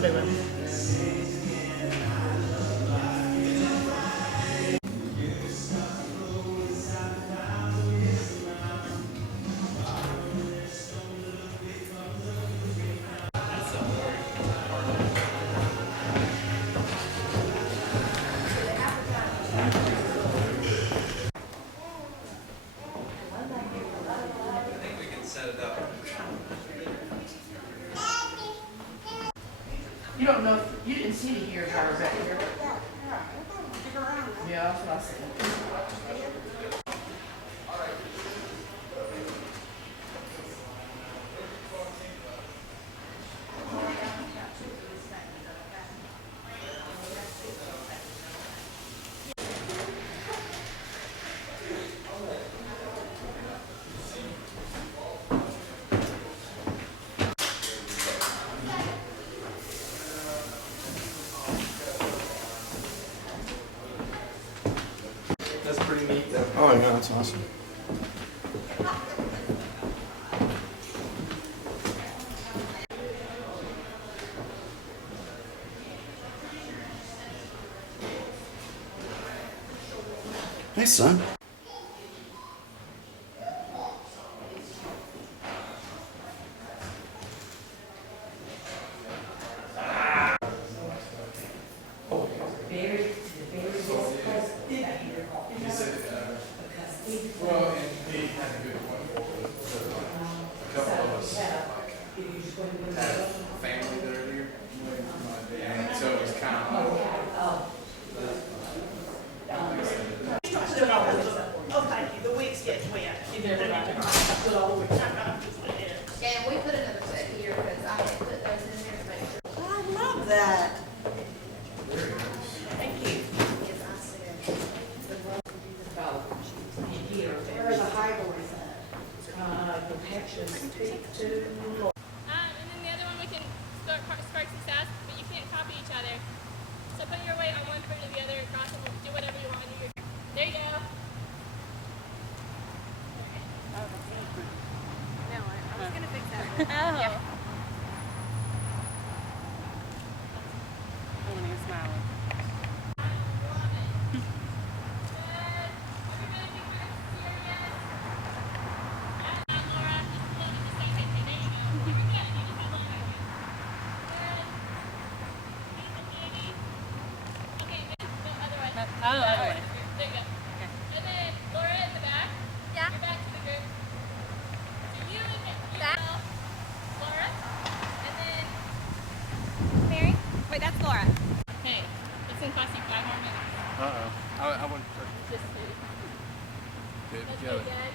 we're doing. You don't know, you didn't see the hair dryer back here. Yeah, that's what I said. That's pretty neat though. Oh yeah, that's awesome. Hey, son. Well, and he had a good point. A couple of us have family that are here. And so it was kind of like, Oh, thank you. The wigs get wet. Yeah, and we put another set here because I had put those in there to make sure. I love that. Thank you. Yes, I said. Where are the high boys at? Compassion to Lord. And then the other one we can spark success, but you can't copy each other. So put your weight on one foot or the other, cross and do whatever you want. There you go. No, I was gonna fix that. Oh. Yeah. I want to get smiling. Oh, other way. There you go. Okay. And then Laura in the back. Yeah. You're back to the group. So you and back. Laura. And then Mary. Wait, that's Laura. Hey, it's gonna cost you 5 more minutes. I wouldn't. Just Good let's together. go, Dad.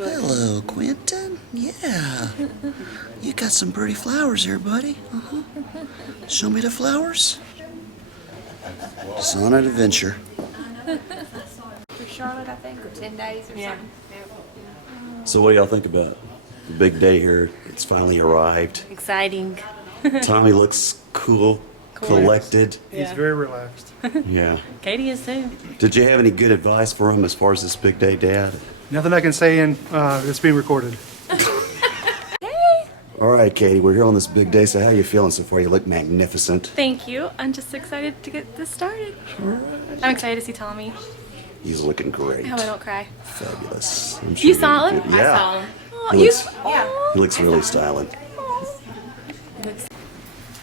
Hello, Quentin. Yeah. You got some pretty flowers here, buddy. Show me the flowers. Sonnet Adventure. For Charlotte, I think, or 10 days or something. So what do y'all think about the big day here? It's finally arrived. Exciting. Tommy looks cool, collected. He's very relaxed. Yeah. Katie is too. Did you have any good advice for him as far as this big day, Dad? Nothing I can say, and it's being recorded. All right, Katie, we're here on this big day, so how you feeling so far? You look magnificent. Thank you. I'm just excited to get this started. I'm excited to see Tommy. He's looking great. I hope I don't cry. Fabulous. I'm You sure saw he'll him? be good. Yeah. I saw him. Oh, He looks, yeah. he looks really styling.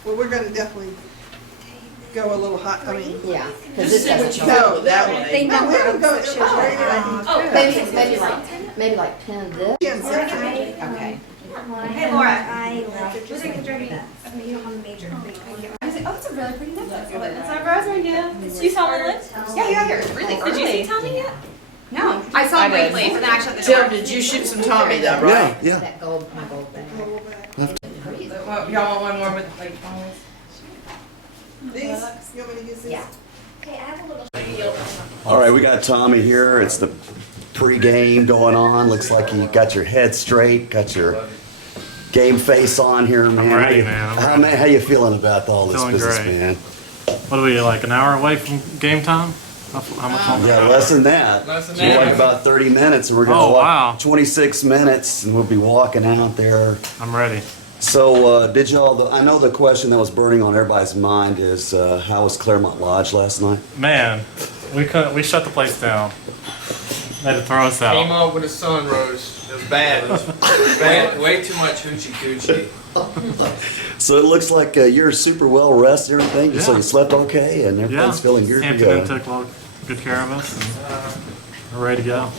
Well, we're gonna definitely go a little hot, I mean. Yeah, because this doesn't No, that way. No, we don't go, maybe like 10 this. Okay. Hey Laura, we're taking a journey. Okay, you don't want the major. I was like, oh, it's a really pretty necklace. It's our rosary now. You saw my list? Yeah, you got here. It's really early. Did you see Tommy yet? No, I saw him briefly, but then actually at the Tim, door. did you shoot some Tommy though, right? Yeah, yeah. That gold, my gold bag. Well, y'all want one more with like always? These? You want me to use these? Yeah. Okay, I have a little. All right, we got Tommy here. It's the pregame going on. Looks like you got your head straight, got your game face on here, man. ready, man. I'm ready. How you feeling about all this Feeling business, great. man? What are we, like an hour away from game time? How much longer? Yeah, less than that. Less than So we're that. like about 30 minutes, and we're gonna Oh, walk wow. 26 minutes, and we'll be walking out there. I'm ready. So, did y'all? I know the question that was burning on everybody's mind is, how was Claremont Lodge last night? Man, we shut the place down. They had to throw us Came out. up when the sun rose. It was bad. It was bad. Way too much hoochie coochie. So it looks like you're super well rested, and everything. So Yeah. you slept okay, and Yeah. everything's feeling good to Hampton go. Inn took good care of us, and we're ready to go.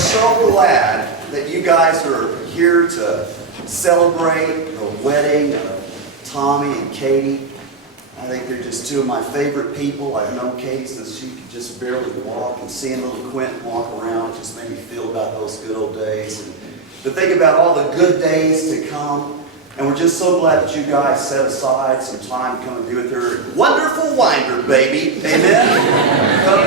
so glad that you guys are here to celebrate the wedding of Tommy and Katie. I think they're just two of my favorite people. I've known Katie since she could just barely walk, and seeing little Quentin walk around just made me feel about those good old days. And to think about all the good days to come. And we're just so glad that you guys set aside some time to come and be with her wonderful Winder baby. Amen? Come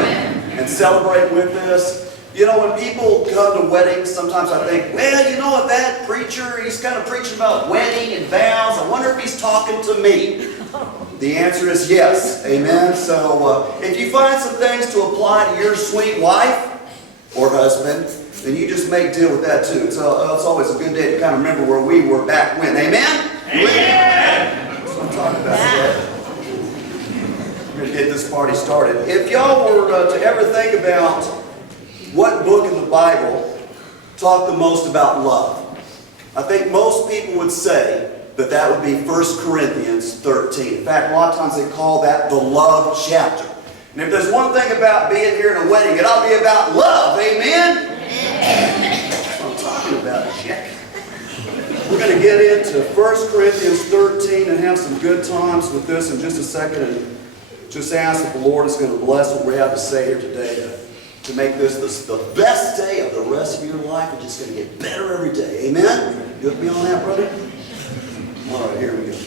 and celebrate with us. You know, when people come to weddings, sometimes I think, well, you know what, that preacher, he's kind of preaching about wedding and vows. I wonder if he's talking to me. The answer is yes. Amen? So if you find some things to apply to your sweet wife or husband, then you just make deal with that too. It's always a good day to kind of remember where we were back when. Amen? Amen! That's what I'm talking about today. We're going to get this party started. If y'all were to ever think about what book in the Bible talked the most about love, I think most people would say that that would be 1 Corinthians 13. In fact, a lot of times they call that the love chapter. And if there's one thing about being here in a wedding, it ought to be about love. Amen? That's what I'm talking about, Jack. We're going to get into 1 Corinthians 13 and have some good times with this in just a second. And just ask if the Lord is going to bless what we have to say here today to make this the best day of the rest of your life. It's just going to get better every day. Amen? You with me on that, brother? All right, here we go.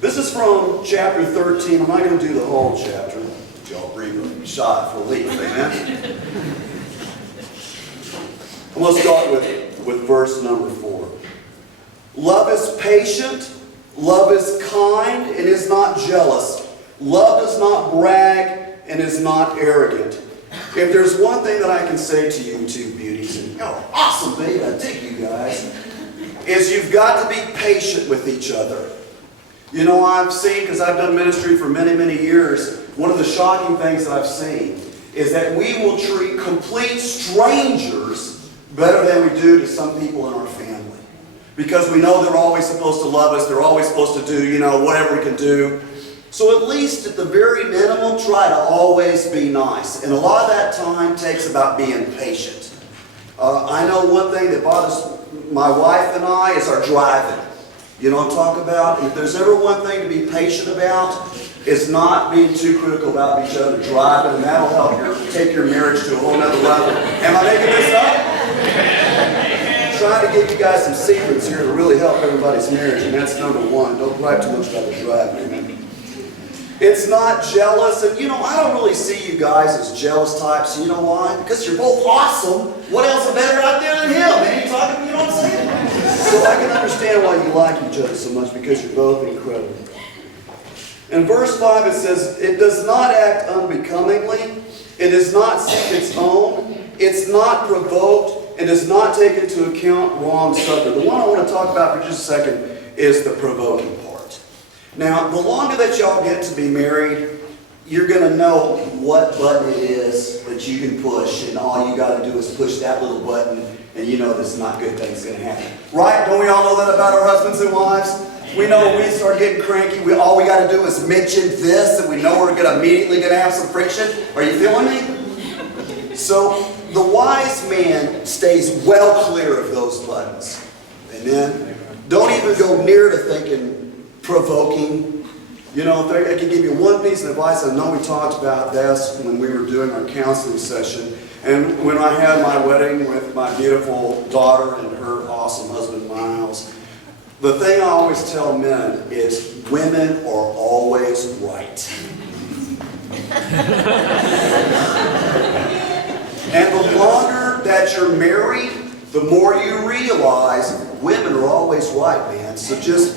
This is from chapter 13. I'm not going to do the whole chapter. Y'all breathe a shot for relief. Amen? I'm going to start with verse number 4. Love is patient. Love is kind and is not jealous. Love does not brag and is not arrogant. If there's one thing that I can say to you two beauties, and you're awesome, babe, I dig you guys, is you've got to be patient with each other. You know, I've seen, because I've done ministry for many, many years, one of the shocking things that I've seen is that we will treat complete strangers better than we do to some people in our family. Because we know they're always supposed to love us, they're always supposed to do, you know, whatever we can do. So at least at the very minimum, try to always be nice. And a lot of that time takes about being patient. I know one thing that bothers my wife and I is our driving. You know what I'm talking about? And if there's ever one thing to be patient about, it's not being too critical about each other driving, and that'll help take your marriage to a whole nother level. Am I making this up? Trying to give you guys some secrets here to really help everybody's marriage, and that's number one. Don't gripe too much about the driving, man. It's not jealous, and you know, I don't really see you guys as jealous types. You know why? Because you're both awesome. What else is better out there than him, man? You talking, you know what I'm saying? So I can understand why you like each other so much, because you're both incredible. In verse 5 it says, it does not act unbecomingly, it does not seek its own, it's not provoked, and does not take into account wrong suffered. The one I want to talk about for just a second is the provoking part. Now, the longer that y'all get to be married, you're going to know what button it is that you can push, and all you got to do is push that little button, and you know there's not good things going to happen. Right? Don't we all know that about our husbands and wives? We know when we start getting cranky, all we got to do is mention this, and we know we're immediately going to have some friction. Are you feeling me? So, the wise man stays well clear of those buttons. Amen? Don't even go near to thinking provoking. You know, if I could give you one piece of advice, I know we talked about this when we were doing our counseling session, and when I had my wedding with my beautiful daughter and her awesome husband, Miles, the thing I always tell men is women are always right. And the longer that you're married, the more you realize women are always right, man. So just,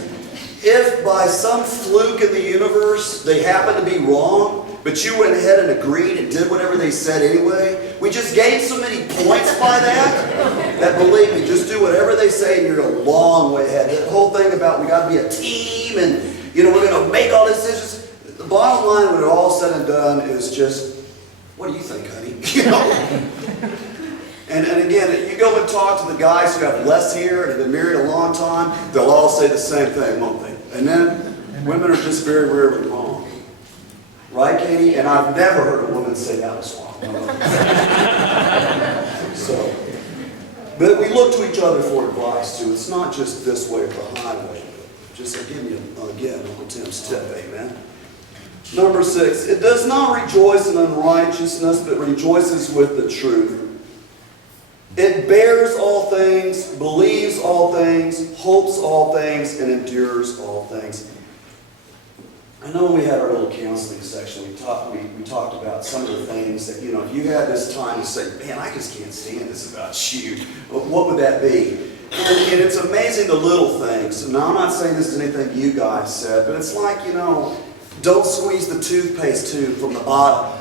if by some fluke in the universe they happen to be wrong, but you went ahead and agreed and did whatever they said anyway, we just gained so many points by that believe me, just do whatever they say and you're a long way ahead. That whole thing about we got to be a team and, you know, we're going to make all decisions. The bottom line when it all said and done is just, what do you think, honey? You know? And again, you go and talk to the guys who have less hair and have been married a long time, they'll all say the same thing, won't they? And then women are just very rarely wrong. Right, Katie? And I've never heard a woman say that was wrong. So, but we look to each other for advice too. It's not just this way or the highway. Just give me again Uncle Tim's tip, amen. Number 6, it does not rejoice in unrighteousness, but rejoices with the truth. It bears all things, believes all things, hopes all things, and endures all things. I know when we had our little counseling section, we talked about some of the things that, if you had this time to say, man, I just can't stand this about you, what would that be? And it's amazing the little things. Now, I'm not saying this to anything you guys said, but it's like, don't squeeze the toothpaste tube from the bottom,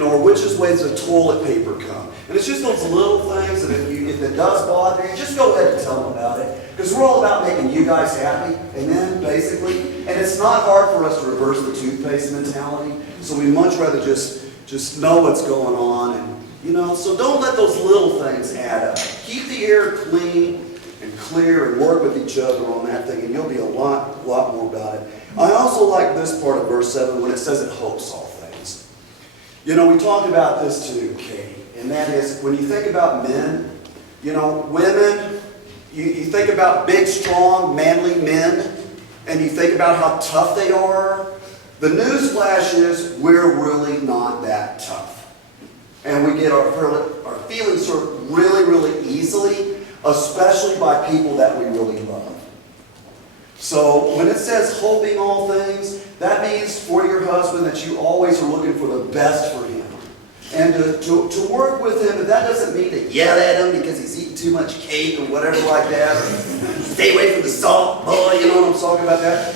or which way does the toilet paper come? And it's just those little things that if it does bother you, just go ahead and tell them about it. Because we're all about making you guys happy, amen, basically. And it's not hard for us to reverse the toothpaste mentality. So we'd much rather just know what's going on. And, so don't let those little things add up. Keep the air clean and clear and work with each other on that thing, and you'll be a lot more about it. I also like this part of verse 7 when it says it hopes all things. We talked about this too, Katie, and that is when you think about men, women, you think about big, strong, manly men, and you think about how tough they are. The news flash is we're really not that tough. And we get our feelings hurt really, really easily, especially by people that we really love. So when it says hoping all things, that means for your husband that you always are looking for the best for him. And to work with him, but that doesn't mean to yell at him because he's eating too much cake or whatever like that. Or stay away from the salt, boy, you know what I'm talking about that?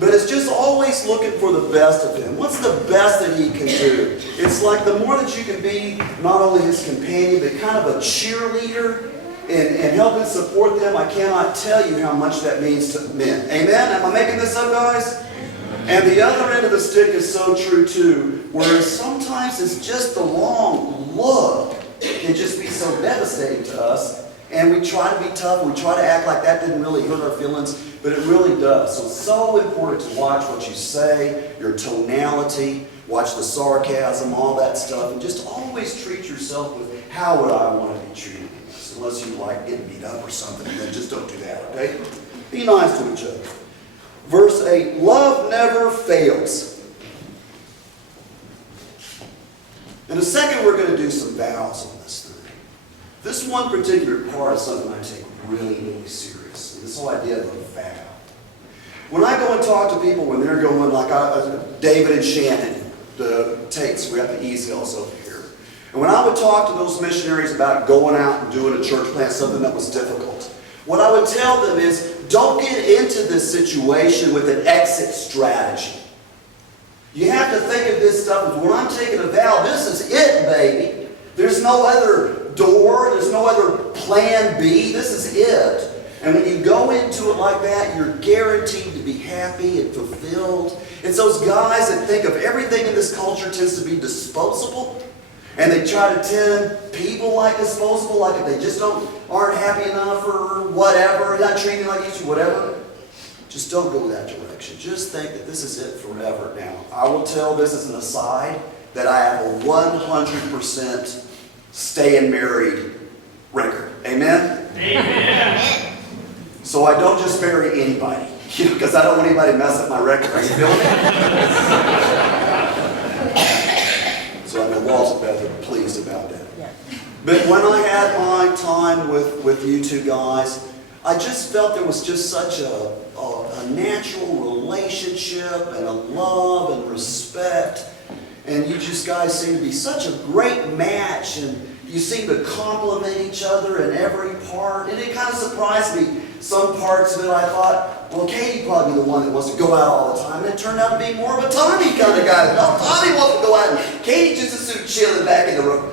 But it's just always looking for the best of him. What's the best that he can do? It's like the more that you can be not only his companion, but kind of a cheerleader and help and support them. I cannot tell you how much that means to men. Amen? Am I making this up, guys? And the other end of the stick is so true too, whereas sometimes it's just the wrong look. It can just be so devastating to us. And we try to be tough, and we try to act like that didn't really hurt our feelings, but it really does. So it's so important to watch what you say, your tonality, watch the sarcasm, all that stuff, and just always treat yourself with how would I want to be treated. Unless you like getting beat up or something, then just don't do that, okay? Be nice to each other. Verse 8, love never fails. In a second, we're going to do some vows on this thing. This one particular part is something I take really, really serious. This whole idea of a vow. When I go and talk to people when they're going, like David and Shannon, the Tates, we have the Easels over here. And when I would talk to those missionaries about going out and doing a church plant, something that was difficult, what I would tell them is, don't get into this situation with an exit strategy. You have to think of this stuff as when I'm taking a vow, this is it, baby. There's no other door. There's no other plan B. This is it. And when you go into it like that, you're guaranteed to be happy and fulfilled. It's those guys that think of everything in this culture tends to be disposable. And they try to tend people like disposable, like if they just aren't happy enough or whatever, not treating like you, whatever. Just don't go that direction. Just think that this is it forever. Now, I will tell this as an aside that I have a 100% staying married record. Amen? Amen. So I don't just marry anybody, because I don't want anybody to mess up my record. Are you feeling it? So I know Walt's better pleased about that. But when I had my time with you two guys, I just felt there was just such a natural relationship and a love and respect. And you just guys seem to be such a great match, and you seem to complement each other in every part. And it kind of surprised me. Some parts of it I thought, well, Katie probably the one that wants to go out all the time. And it turned out to be more of a Tommy kind of guy. No, Tommy wants to go out, and Katie just as soon chilling back in the room.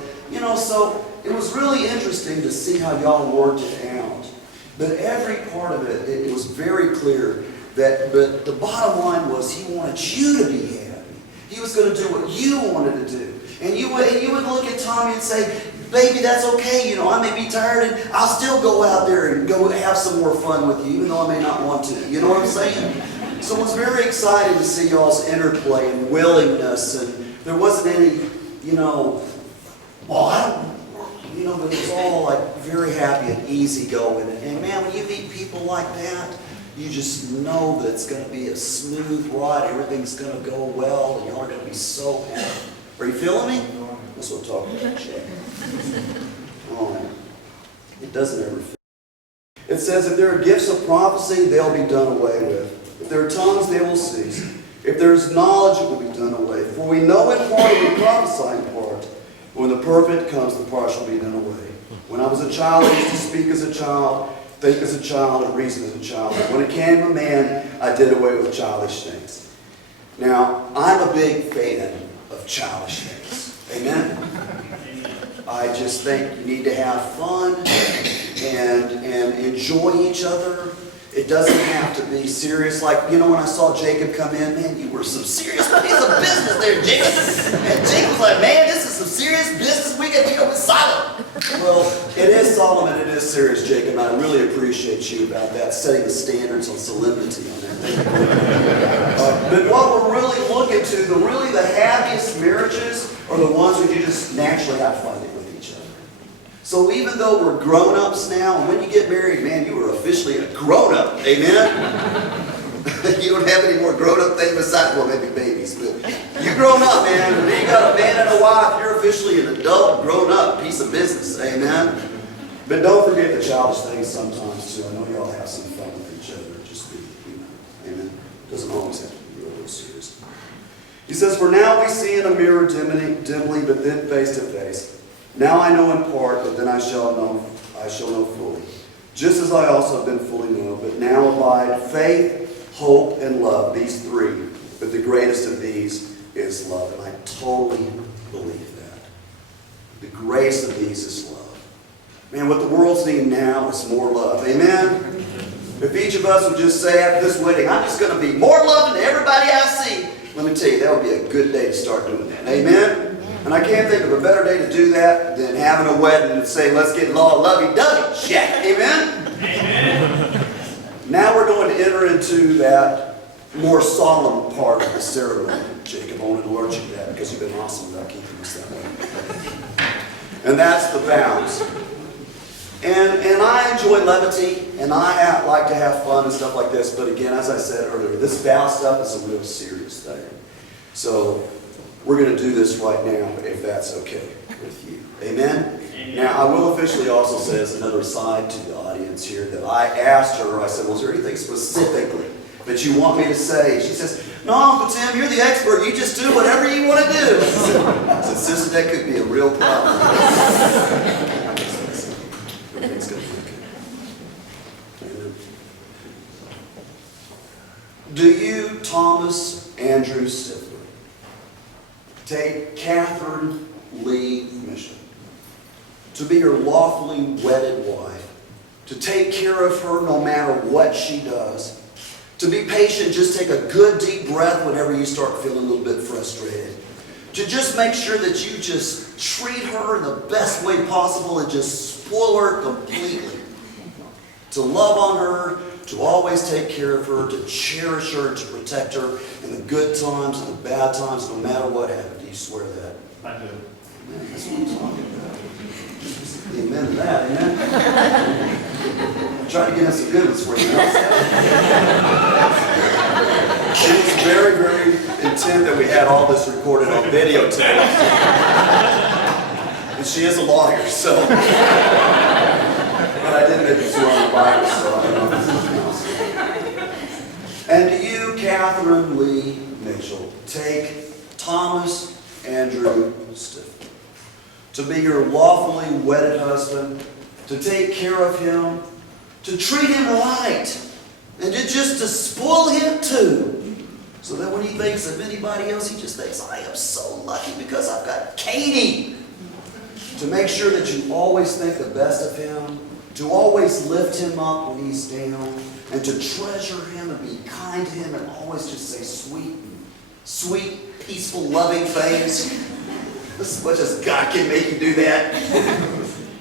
So it was really interesting to see how y'all worked it out. But every part of it, it was very clear that, but the bottom line was he wanted you to be happy. He was going to do what you wanted to do. And you would look at Tommy and say, baby, that's okay. I may be tired, and I'll still go out there and go have some more fun with you, even though I may not want to. You know what I'm saying? So it was very exciting to see y'all's interplay and willingness, and there wasn't any, well, You know, but it's all like very happy and easy going. And man, when you meet people like that, you just know that it's going to be a smooth ride. Everything's going to go well, and y'all are going to be so happy. Are you feeling me? That's what I'm talking about, Jay. Oh, it doesn't ever feel. It says, if there are gifts of prophecy, they'll be done away with. If there are tongues, they will cease. If there is knowledge, it will be done away. For we know in part and we prophesy in part. When the perfect comes, the part shall be done away. When I was a child, I used to speak as a child, think as a child, and reason as a child. But when it came a man, I did away with childish things. Now, I'm a big fan of childish things. Amen? I just think you need to have fun and enjoy each other. It doesn't have to be serious. Like, you know, when I saw Jacob come in, man, you were some serious piece of business there, Jacob. And Jacob was like, man, this is some serious business. We can deal with Solomon. Well, it is Solomon. It is serious, Jacob. And I really appreciate you about that, setting the standards on solemnity on that. But what we're really looking to, the happiest marriages are the ones where you just naturally have fun with each other. So even though we're grown-ups now, and when you get married, man, you are officially a grown-up. Amen? You don't have any more grown-up things besides, well, maybe babies. But you're grown up, man. When you got a man and a wife, you're officially an adult, grown-up piece of business. Amen? But don't forget the childish things sometimes, too. I know y'all have some fun with each other. Just be, amen? It doesn't always have to be real serious. He says, for now we see in a mirror dimly, but then face to face. Now I know in part, but then I shall know fully. Just as I also have been fully known, but now abide faith, hope, and love, these three. But the greatest of these is love. And I totally believe that. The greatest of these is love. Man, what the world's needing now is more love. Amen? If each of us would just say after this wedding, I'm just going to be more loving to everybody I see, let me tell you, that would be a good day to start doing that. Amen? And I can't think of a better day to do that than having a wedding and saying, let's get all lovey-dovey. Shack. Amen? Amen. Now we're going to enter into that more solemn part of the ceremony. Jacob, I want to alert you to that because you've been awesome about keeping us that way. And that's the vows. And I enjoy levity, and I like to have fun and stuff like this. But again, as I said earlier, this vow stuff is a real serious thing. So we're going to do this right now, if that's okay with you. Amen? Amen? Now, I will officially also say, as another aside to the audience here, that I asked her, I said, well, is there anything specifically that you want me to say? She says, no, Uncle Tim, you're the expert. You just do whatever you want to do. I said, sister, that could be a real problem. Everything's going to be okay. Amen. Do you, Thomas Andrew Stifler, take Catherine Lee Mitchell to be your lawfully wedded wife, to take care of her no matter what she does, to be patient, just take a good deep breath whenever you start feeling a little bit frustrated, to just make sure that you just treat her in the best way possible and just spoil her completely, to love on her, to always take care of her, to cherish her, to protect her in the good times and the bad times, no matter what happens. Do you swear that? I do. Man, that's what I'm talking about. Amen to that, amen? Try to get us some good ones for you. She was very, very intent that we had all this recorded on videotape. And she is a lawyer, so. But I did make it to on the Bible, so I don't know if this is possible. And to you, Catherine Lee Mitchell, take Thomas Andrew Stifler to be your lawfully wedded husband, to take care of him, to treat him right, and to spoil him too. So that when he thinks of anybody else, he just thinks, I am so lucky because I've got Katie. To make sure that you always think the best of him, to always lift him up when he's down, and to treasure him and be kind to him and always just say sweet, peaceful, loving things. As much as God can make you do that.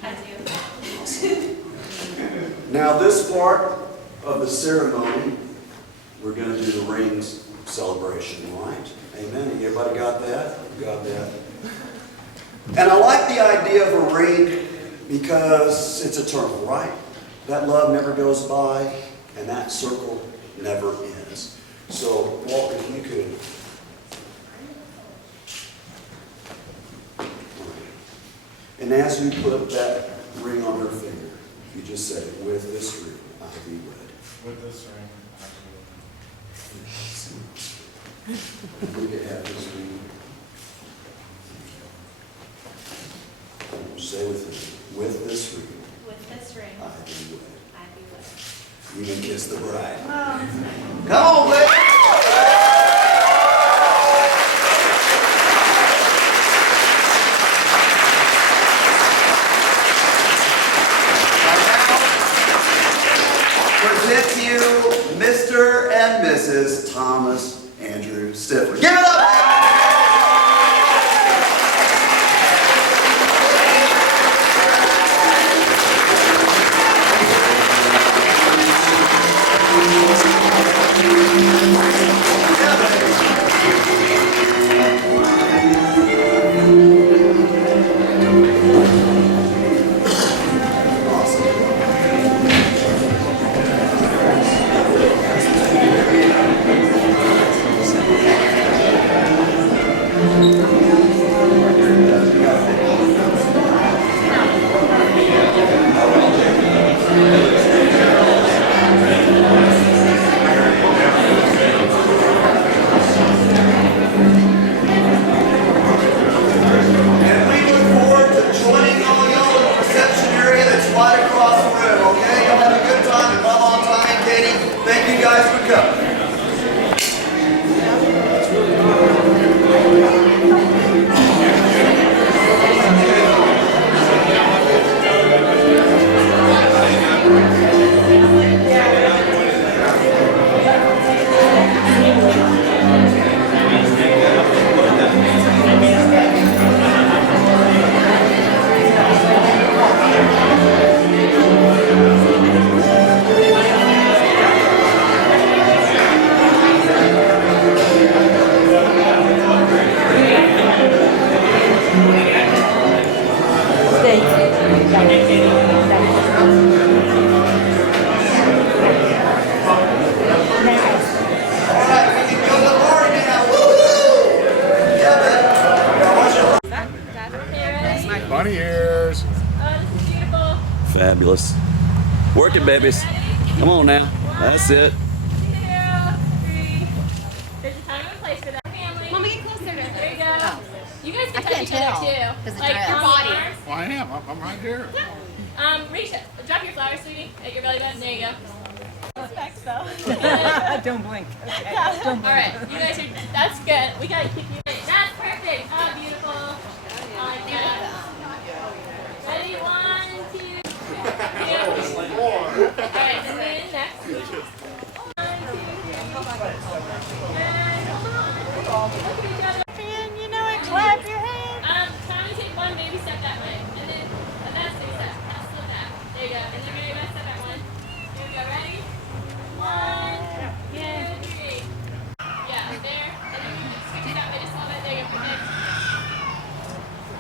I do. Now this part of the ceremony, we're going to do the rings celebration, right? Amen. Everybody got that? Got that. And I like the idea of a ring Because it's eternal, right? That love never goes by, and that circle never ends. So, Walter, if you could. And as you put that ring on her finger, you just say, with this ring, I be wed. With this ring, We could have this ring. Say with me, with this ring, With this ring, I be wed. I be wed. You can kiss the bride. Come on, baby. Present to you Mr. and Mrs. Thomas Andrew Stifler. Give it up! Bunny ears. Oh, this is beautiful. Fabulous. Work it, babies. Come on now. That's it. 2, 3. There's a time and a place for that. Family. Mommy, get closer to There her. you go. You guys can I touch can't each other tell, too. 'cause it's Like red. your Body. arms. Well, I am. I'm right here. Reach it. Drop your flowers, sweetie, at your belly button. There you go. Respect, so. Don't blink. Okay. All right, you guys are. That's good. We gotta keep you. That's perfect. Oh, beautiful. I like that. Ready? 1, 2, 3. All right, and then next. 1, 2, 3. And look at each other. And you know it, clap your hands. Trying to take one baby step that way, and then a best baby step. Now slow that. There you go. And then ready, best step that one. Here we go. Ready? 1, 2, 3. Yeah, there. And then you switch it that way just a little bit. There you go.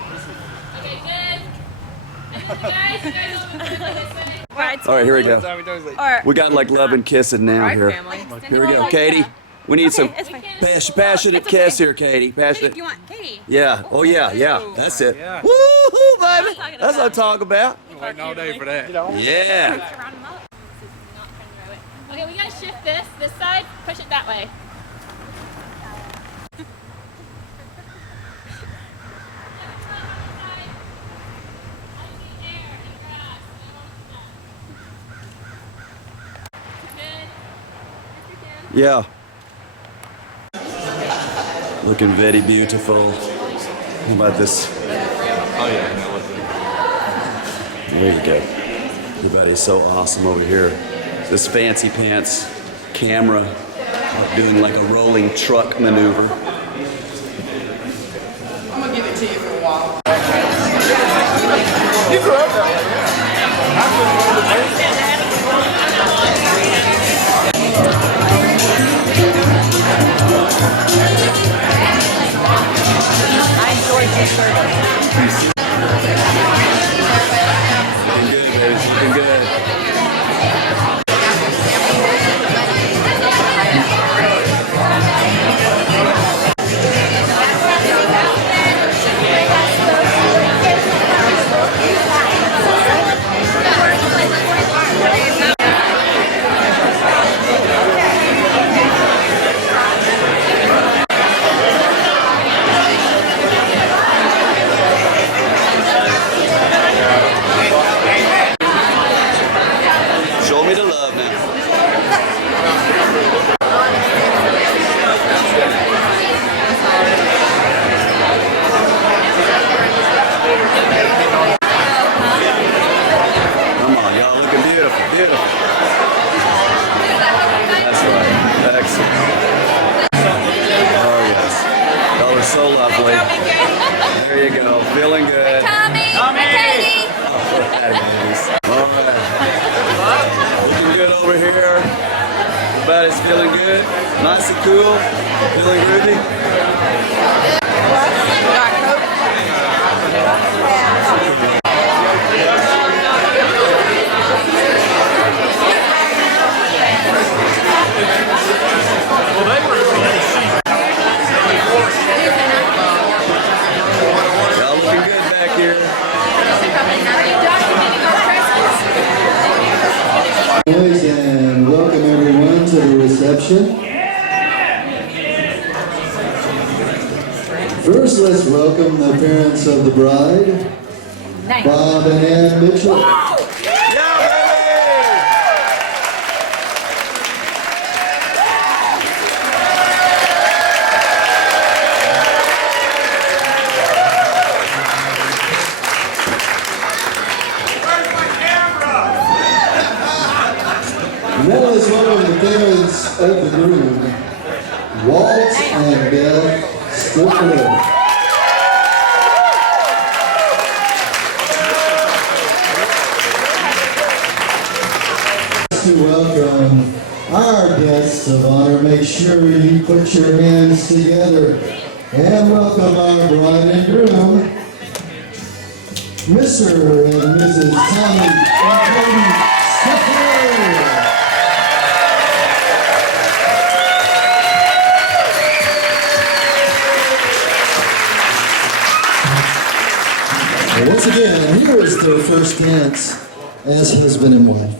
Perfect. Okay, good. And then you guys all move quickly this way. All right, here we go. Or We got like love and kissing now here. family. Here we go. Katie, we need some It's fine. passionate kiss here, Katie. Passionate. You want Katie? Yeah. Oh, yeah, yeah. That's it. Yeah. Woo-hoo, baby. That's what I'm talking about. Waiting all day for that. Yeah. Round them up. Not trying to row it. Okay, we gotta shift this side, push it that way. Yeah. Looking very beautiful. How about this? Oh yeah, There you go. Everybody's so awesome over here. This fancy pants camera doing like a rolling truck maneuver. I'm gonna give it to you for a while. You grew up that way, yeah. I enjoyed your service. Looking good over here. Everybody's feeling good. Nice and cool. Feeling groovy. Y'all looking good back here. Boys, and welcome everyone to the reception. First, let's welcome the parents of the bride, Bob and Ann Mitchell. Now let's welcome the parents of the groom, Walt and Beth Strickler. To welcome our guests of honor, make sure you put your hands together and welcome our bride and groom, Mr. and Mrs. Tommy and Cody Strickler. Once again, here is their first dance as husband and wife.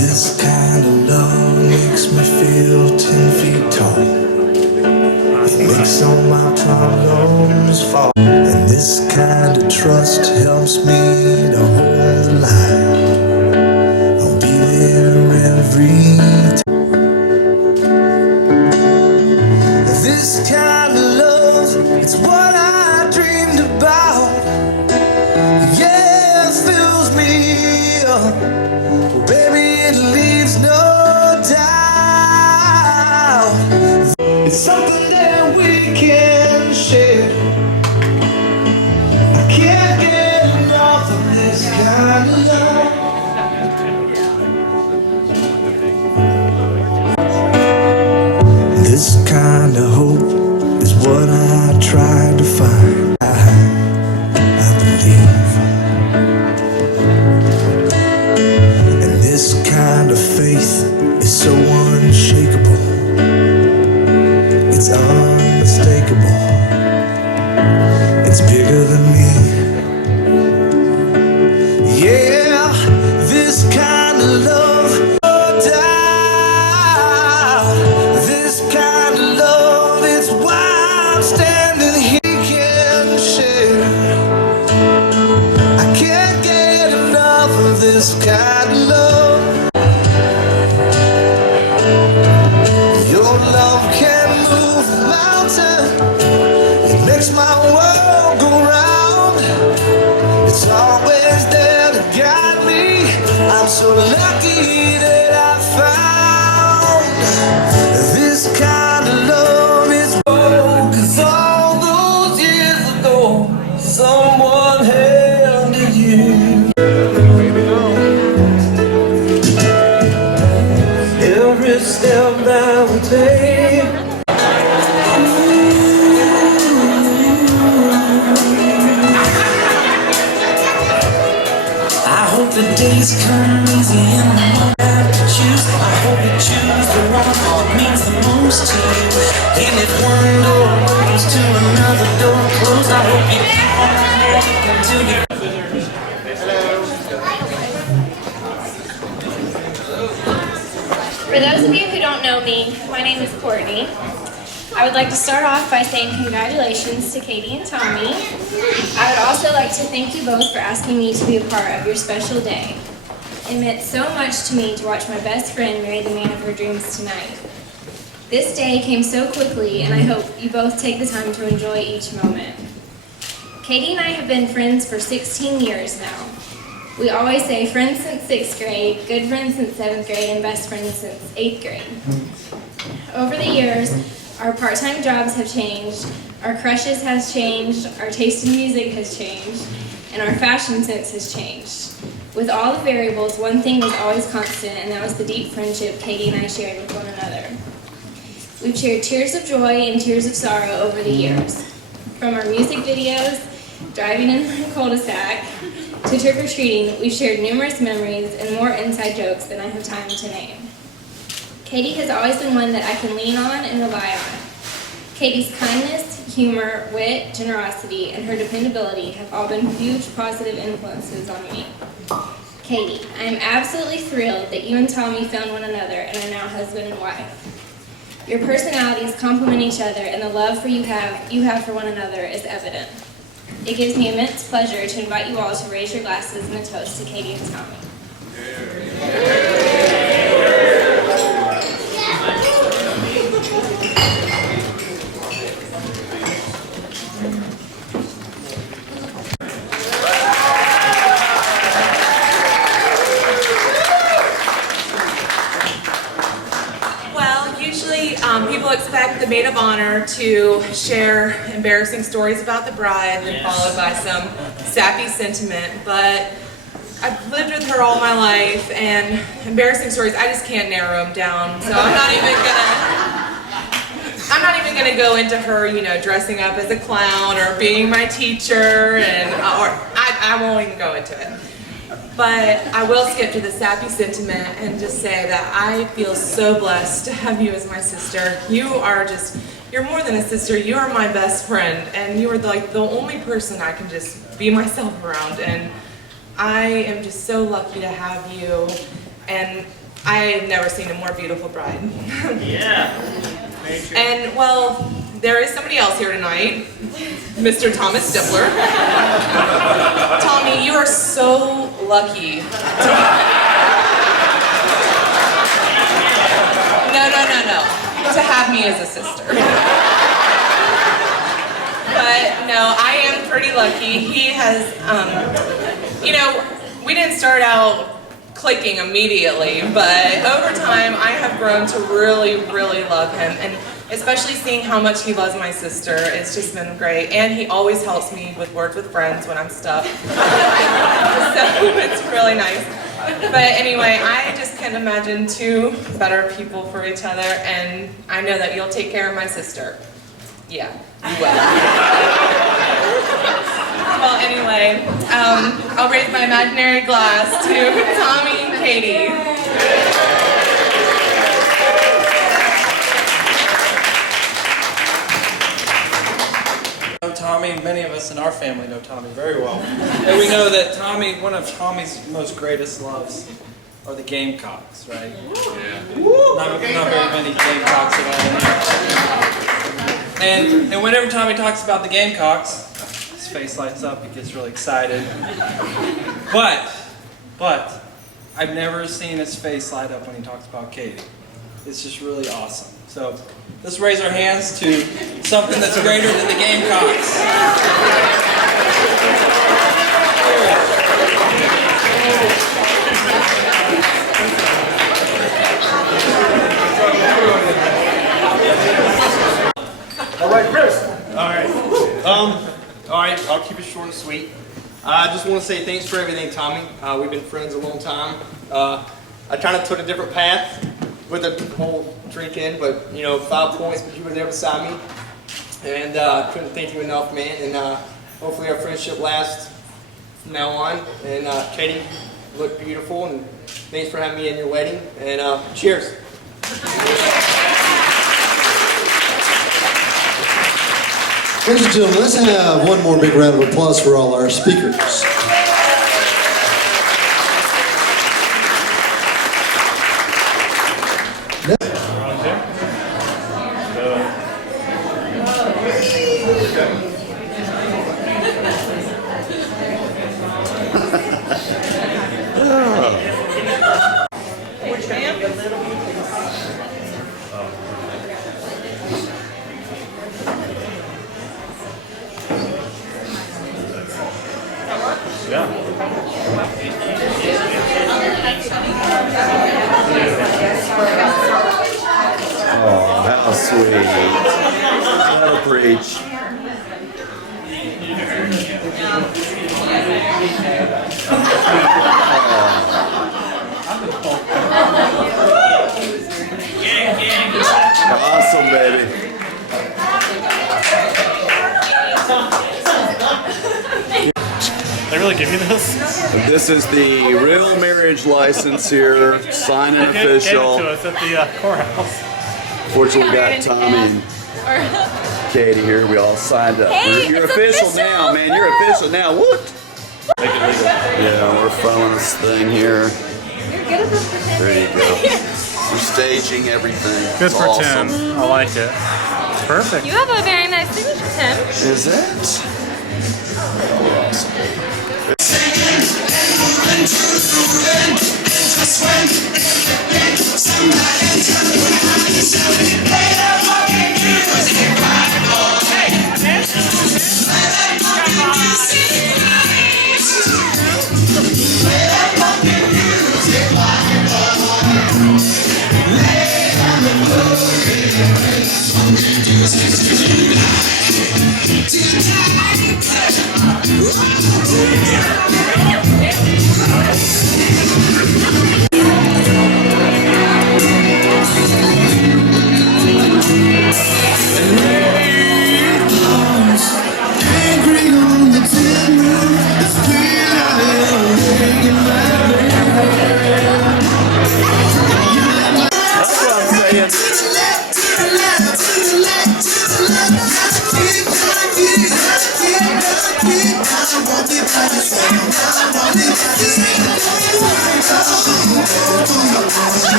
This kind of love makes me feel 10 feet tall. It makes all my problems fall. And this kind of trust helps me to hold the line. I'll be there every time. This kind of love, it's what I dreamed about. Yeah, it fills me up. Well, baby, it leaves no doubt. It's something that we can share. I can't get enough of this kind of love. This kind of hope is what I try to find. I believe. And this kind of faith is so unshakable. It's unmistakable. It's bigger than me. Yeah, this kind of love, no doubt. This kind of love is why I'm standing here. We can share. I can't get enough of this kind of love. Your love can move a mountain. It makes my world go round. It's always there to guide me. I'm so lucky that I found this kind of love. Is 'cause all those years ago, someone handed you every step that we take. I hope the days come easy and the one I have to choose. I hope you choose the one that means the most to you. And if one door opens to another door closed, I hope you keep on walking until you. For those of you who don't know me, my name is Courtney. I would like to start off by saying congratulations to Katie and Tommy. I would also like to thank you both for asking me to be a part of your special day. It meant so much to me to watch my best friend marry the man of her dreams tonight. This day came so quickly, and I hope you both take the time to enjoy each moment. Katie and I have been friends for 16 years now. We always say friends since 6th grade, good friends since 7th grade, and best friends since 8th grade. Over the years, our part-time jobs have changed, our crushes has changed, our taste in music has changed, and our fashion sense has changed. With all the variables, one thing was always constant, and that was the deep friendship Katie and I shared with one another. We've shared tears of joy and tears of sorrow over the years. From our music videos, driving in the cul-de-sac, to trick-or-treating, we've shared numerous memories and more inside jokes than I have time to name. Katie has always been one that I can lean on and rely on. Katie's kindness, humor, wit, generosity, and her dependability have all been huge positive influences on me. Katie, I am absolutely thrilled that you and Tommy found one another and are now husband and wife. Your personalities complement each other, and the love you have for one another is evident. It gives me immense pleasure to invite you all to raise your glasses in a toast to Katie and Tommy. People expect the maid of honor to share embarrassing stories about the bride, then followed by some sappy sentiment. But I've lived with her all my life, and embarrassing stories, I just can't narrow them down. So I'm not even gonna go into her, you know, dressing up as a clown or being my teacher, and I won't even go into it. But I will skip to the sappy sentiment and just say that I feel so blessed to have you as my sister. You're more than a sister, you are my best friend, and you are like the only person I can just be myself around, and I am just so lucky to have you, and I have never seen a more beautiful bride. Yeah. And well, there is somebody else here tonight, Mr. Thomas Stippler. Tommy, you are so lucky. No. To have me as a sister. But no, I am pretty lucky. He has, you know, we didn't start out clicking immediately, but over time I have grown to really, really love him. And especially seeing how much he loves my sister, it's just been great. And he always helps me with Words with Friends when I'm stuck. So it's really nice. But anyway, I just can't imagine two better people for each other, and I know that you'll take care of my sister. Yeah, you will. Well, anyway, I'll raise my imaginary glass to Tommy and Katie. Tommy, many of us in our family know Tommy very well. And we know that one of Tommy's most greatest loves are the Gamecocks, right? Yeah. Not very many Gamecocks at all. And whenever Tommy talks about the Gamecocks, his face lights up, he gets really excited. But I've never seen his face light up when he talks about Katie. It's just really awesome. So let's raise our hands to something that's greater than the Gamecocks. All right, Chris. All right, I'll keep it short and sweet. I just want to say thanks for everything, Tommy. We've been friends a long time. I kind of took a different path with the whole drinking, but you know, 5 points, but you were there beside me, and couldn't thank you enough, man. And hopefully our friendship lasts from now on. And Katie, you look beautiful, and thanks for having me in your wedding. And cheers. Ladies and gentlemen, let's have one more big round of applause for all our speakers. Which man? Yeah. stage. Awesome, baby. They really give you this? This is the real marriage license here, signed and They gave it official. to us at the courthouse. Fortunately, we got Tommy and Katie here. We all signed up. Hey, You're it's official official. now, man. You're official now. What? Yeah, we're following this thing here. There you go. We're staging everything. Good It's for awesome. Tim. I like it. Perfect. You have a very nice signature, Tim. Is it?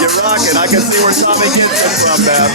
You're rocking. I can see where Tommy gets it from, Beth.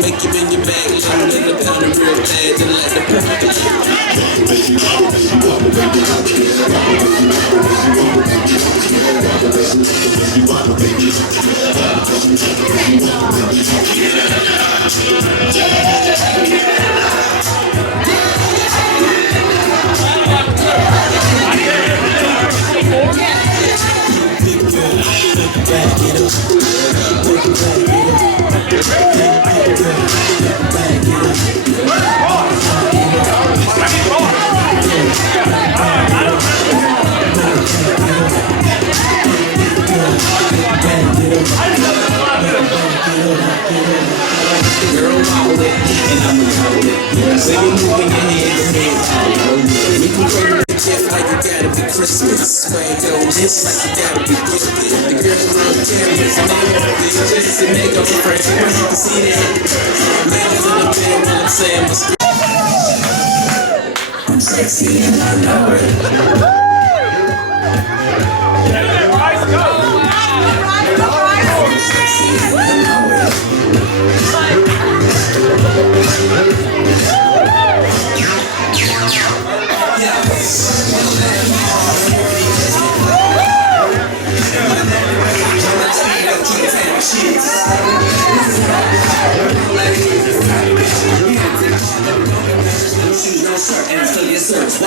Make you bend your back, low in the pound real bad, then like Christmas, swag on just like you gotta be gifted. The girls on the cameras, and they want this just to make them afraid. You can see that. Ladies in the bed, what I'm saying. I'm sexy and I know it. Shoes on shirt and fill your search.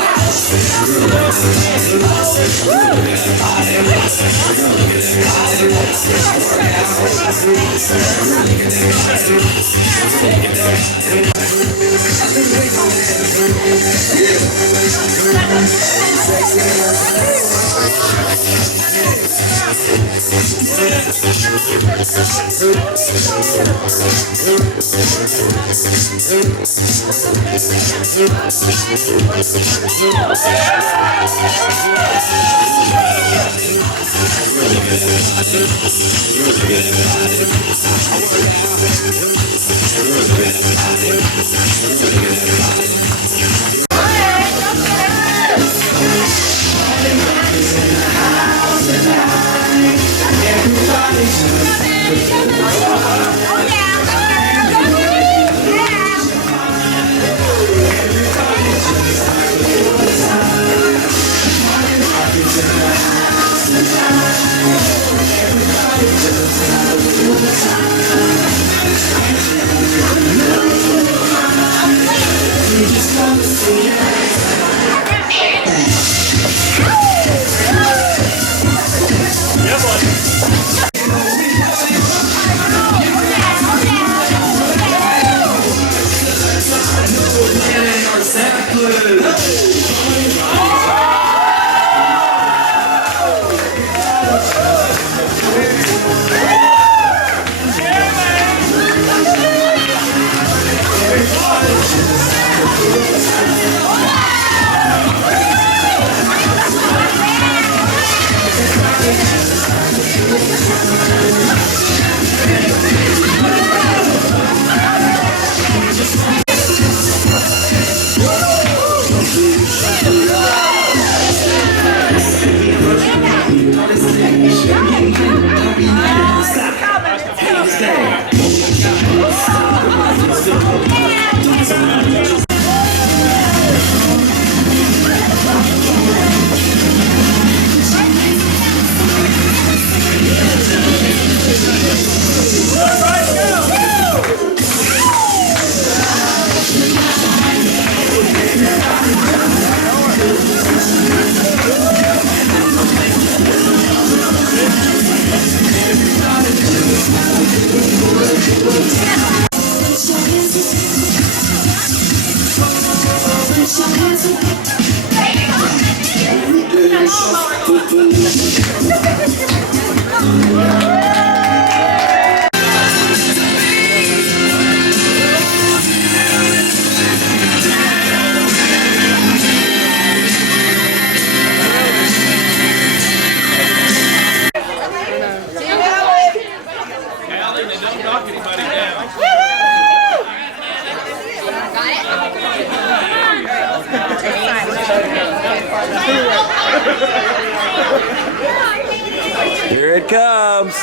Here it comes.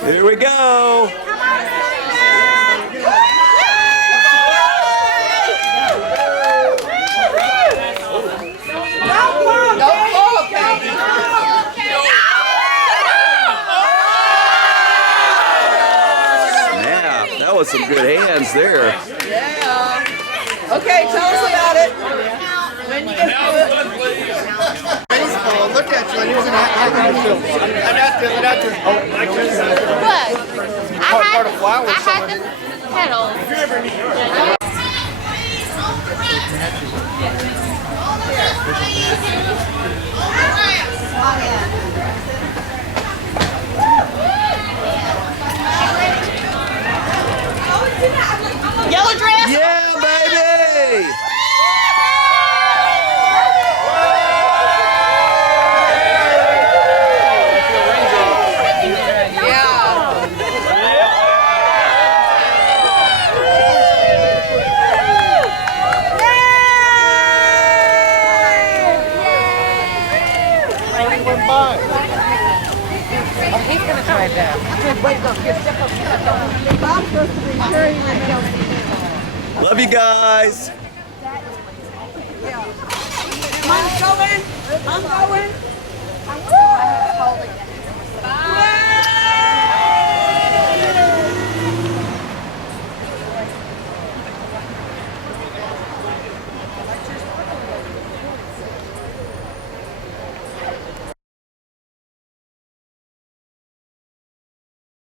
Here we go. Yeah, that was some good hands there. Yeah. Okay, tell us about it. When you get through it. Look at you. I was I had the pedals. Yellow dress? Yeah, baby! He's gonna try that. Wait, look, you step up. Bob's supposed to be carrying myself. Love you guys. I'm going. I'm going.